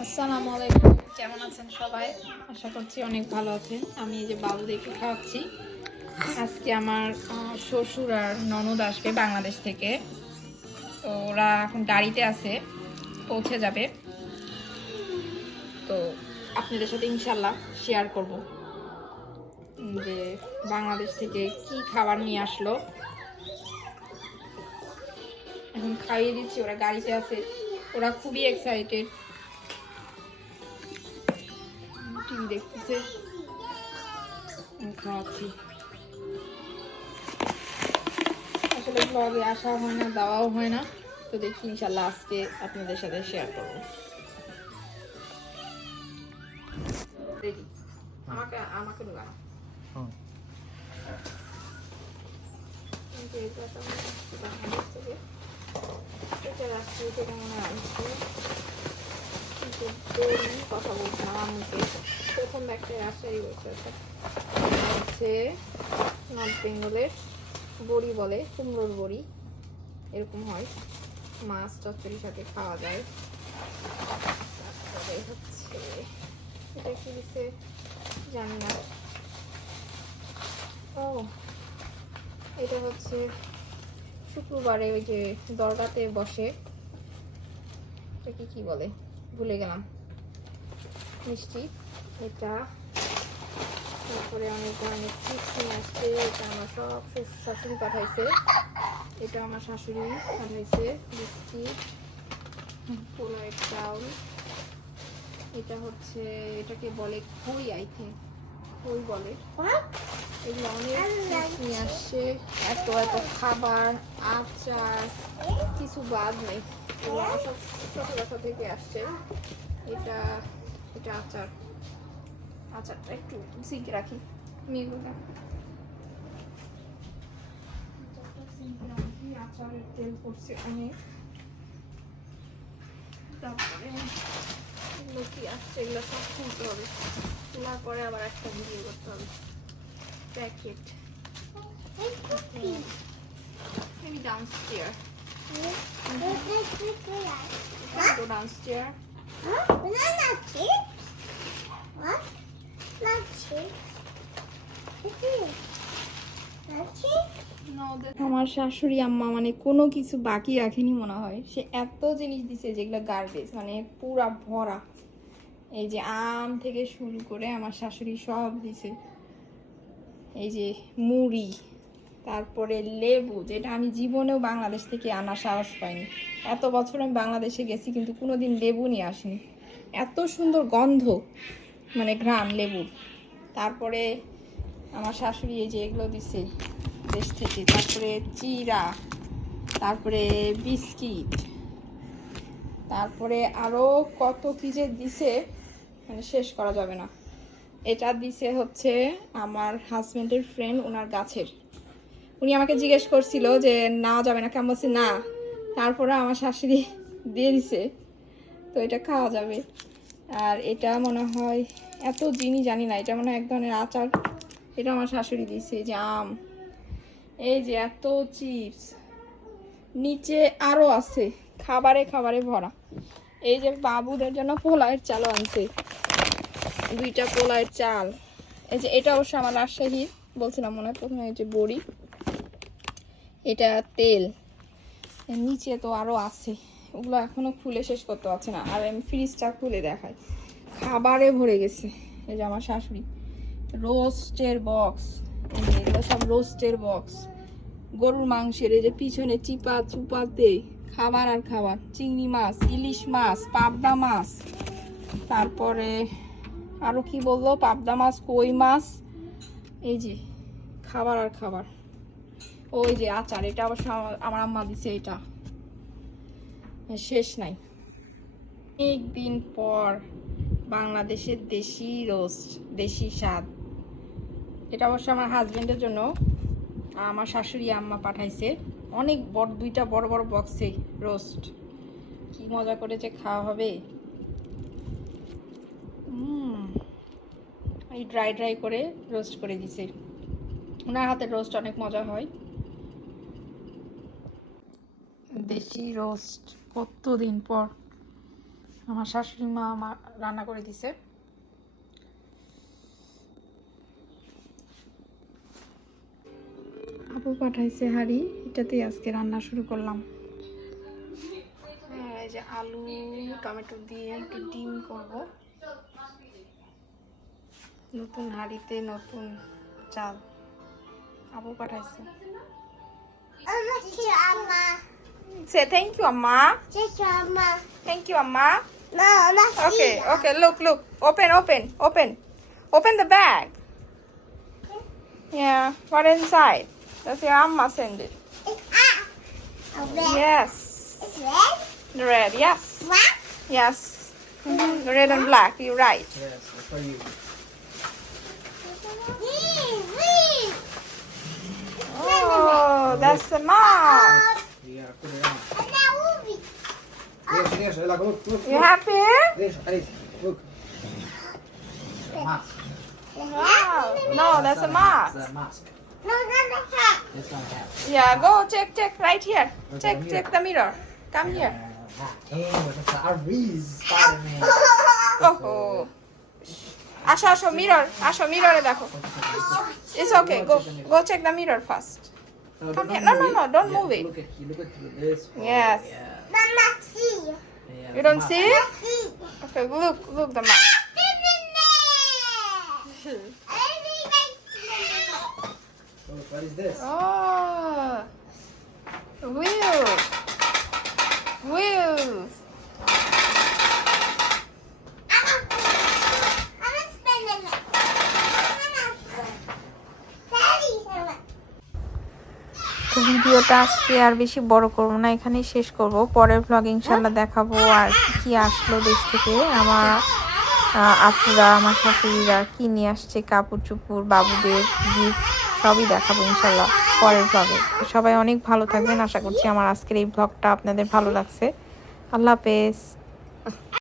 আসসালামু আলাইকুম, কেমন আছেন সবাই? আশা করছি অনেক ভালো আছেন। আমি এই যে বাবুদেরকে খাওয়াচ্ছি। আজকে আমার শ্বশুর আর ননদ আসবে বাংলাদেশ থেকে। তো ওরা এখন গাড়িতে আছে, পৌঁছে যাবে। তো আপনাদের সাথে ইনশাল্লাহ শেয়ার করব। যে বাংলাদেশ থেকে কি খাবার নিয়ে আসলো। এখন খাইয়ে দিচ্ছি, ওরা গাড়িতে আছে। ওরা খুবই এক্সাইটেড টিভি দেখতেছে খাওয়াচ্ছি আসলে ব্লগে আসা হয় না দেওয়াও হয় না। তো দেখি ইনশাল্লাহ আজকে আপনাদের সাথে শেয়ার করব। দেখি আমাকে আমাকে ঢোকা এটা থেকে। এটা মনে হয় কথা বলছিলাম আম্মুকে প্রথম আসাই বলছে এটা হচ্ছে নর্থ বেঙ্গলের বড়ি বলে কুমড়োর বড়ি এরকম হয় মাছ চচ্চড়ির সাথে খাওয়া যায় তারপরে হচ্ছে এটা কি দিছে জানি না। ও এটা হচ্ছে শুক্রবারে ওই যে দরগাতে বসে এটা কি কি বলে? ভুলে গেলাম। মিষ্টি এটা। তারপরে অনেক ধরনের চিপস নিয়ে আসছে এটা আমার সব শাশুড়ি পাঠাইছে। এটা আমার শাশুড়ি পাঠাইছে বিস্কিট পোলাওয়ের চাউল। এটা হচ্ছে এটাকে বলে খই আই থিঙ্ক খই বলে। এগুলো অনেক নিয়ে আসছে। এত এত খাবার আচার কিছু বাদ নেই। আমার থেকে আসছে। এটা এটা আচার। আচারটা একটু সিঙ্কে রাখি। রাখি আচারের তেল পড়ছে অনেক। তারপরে এগুলো আসছে এগুলো সব খুলতে হবে। খোলার পরে আবার একটা ভিডিও করতে হবে। প্যাকেট maybe downstairs আমার শাশুড়ি আম্মা মানে কোনো কিছু বাকি রাখেনি মনে হয়। সে এত জিনিস দিছে যেগুলো গার্বেজ মানে পুরা ভরা। এই যে আম থেকে শুরু করে আমার শাশুড়ি সব দিছে। এই যে মুড়ি। তারপরে লেবু, যেটা আমি জীবনেও বাংলাদেশ থেকে আনার সাহস পাইনি। এত বছর আমি বাংলাদেশে গেছি, কিন্তু কোনোদিন লেবু নিয়ে আসিনি। এত সুন্দর গন্ধ মানে ঘ্রাণ লেবুর। তারপরে আমার শাশুড়ি এই যে এগুলো দিছে দেশ থেকে। তারপরে চিরা, তারপরে বিস্কিট, তারপরে আরও কত কি যে দিছে মানে শেষ করা যাবে না। এটা দিছে হচ্ছে আমার হাজব্যান্ডের ফ্রেন্ড ওনার গাছের। উনি আমাকে জিজ্ঞেস করছিল যে নেওয়া যাবে না? কেমন বলছি, না। তারপরে আমার শাশুড়ি দিয়ে দিছে। তো এটা খাওয়া যাবে। আর এটা মনে হয়, এত জিনিস জানি না, এটা মনে হয় এক ধরনের আচার। এটা আমার শাশুড়ি দিয়েছে যে আম। এই যে এত চিপস। নিচে আরও আছে, খাবারে খাবারে ভরা। এই যে বাবুদের জন্য পোলায়ের চালও আনছে। দুইটা পোলায়ের চাল। এই যে এটা অবশ্য আমার রাজশাহীর, বলছিলাম মনে হয় প্রথমে এই যে বড়ি। এটা তেল। নিচে তো আরও আছে। ওগুলো এখনও খুলে শেষ করতে পারছে না। আর আমি ফ্রিজটা খুলে দেখাই। খাবারে ভরে গেছে। এই যে আমার শাশুড়ি। রোস্টের বক্স। এগুলো সব রোস্টের বক্স। গরুর মাংসের এই যে পিছনে চিপা চুপাতে খাবার আর খাবার। চিংড়ি মাছ, ইলিশ মাছ, পাবদা মাছ। তারপরে আরও কি বলল? পাবদা মাছ, কই মাছ? এই যে খাবার আর খাবার। ওই যে আচার, এটা অবশ্য আমার- আম্মা দিছে এটা। শেষ নাই। অনেক দিন পর বাংলাদেশের দেশি রোস্ট, দেশি স্বাদ। এটা অবশ্য আমার হাজবেন্ডের জন্য। আমার শাশুড়ি, আম্মা পাঠাইছে। অনেক বড়, দুইটা বড় বড় বক্সে রোস্ট। কি মজা করে যে খাওয়া হবে। এই ড্রাই ড্রাই করে রোস্ট করে দিছে। ওনার হাতের রোস্ট অনেক মজা হয়। দেশি রোস্ট কতদিন পর আমার শাশুড়ি মা আমার রান্না করে দিছে। আপু পাঠাইছে হাড়ি এটাতেই আজকে রান্না শুরু করলাম। হ্যাঁ, এই যে আলু টমেটো দিয়ে একটু ডিম করব। নতুন হাঁড়িতে নতুন চাল। আপু পাঠাইছে। Say thank you, Amma. Thank you, Amma. Thank you, Amma. No, not Okay, here. okay. Look, look. Open, open, open. Open the bag. Yeah. What inside? That's your Amma send it. Yes. Red. Red. Yes. Black. Yes. Mm -hmm. Red and black. You're right. Yes, for you. Oh, that's the uh, mom. Yeah, put it on. And that movie. Yes, yes, look, look, look. You look. happy? This, Alice, look. Mask. Wow. No, that's a mask. That's a mask. No, not the hat. This one hat. Yeah, go check, check right here. Okay, Check, come check here. the mirror. Come here. Uh, hat. Oh, that's a Arby's Spider-Man. Oh. আসো আসো mirror আসো মিররে দেখো It's okay. Go go check the mirror first. No, Come here. No, no, no, don't Yeah, move it. Look at you. Look at this. one. Yes. Yeah. Mama, see. yeah You don't mask. see it? See. Okay, look, look the map. Look, oh, what is this? Oh, wheels, wheels. তো ভিডিওটা আজকে আর বেশি বড় করব না, এখানেই শেষ করব। পরের ভ্লগ ইনশাল্লাহ দেখাবো আর কি আসলো দেশ থেকে। আমার আপুরা, আমার শাশুড়িরা কি নিয়ে আসছে, কাপড় চুপুর বাবুদের গিফট সবই দেখাবো ইনশাল্লাহ পরের ভ্লগে তো সবাই অনেক ভালো থাকবেন। আশা করছি আমার আজকের এই ব্লগটা আপনাদের ভালো লাগছে। আল্লাহ হাফেজ।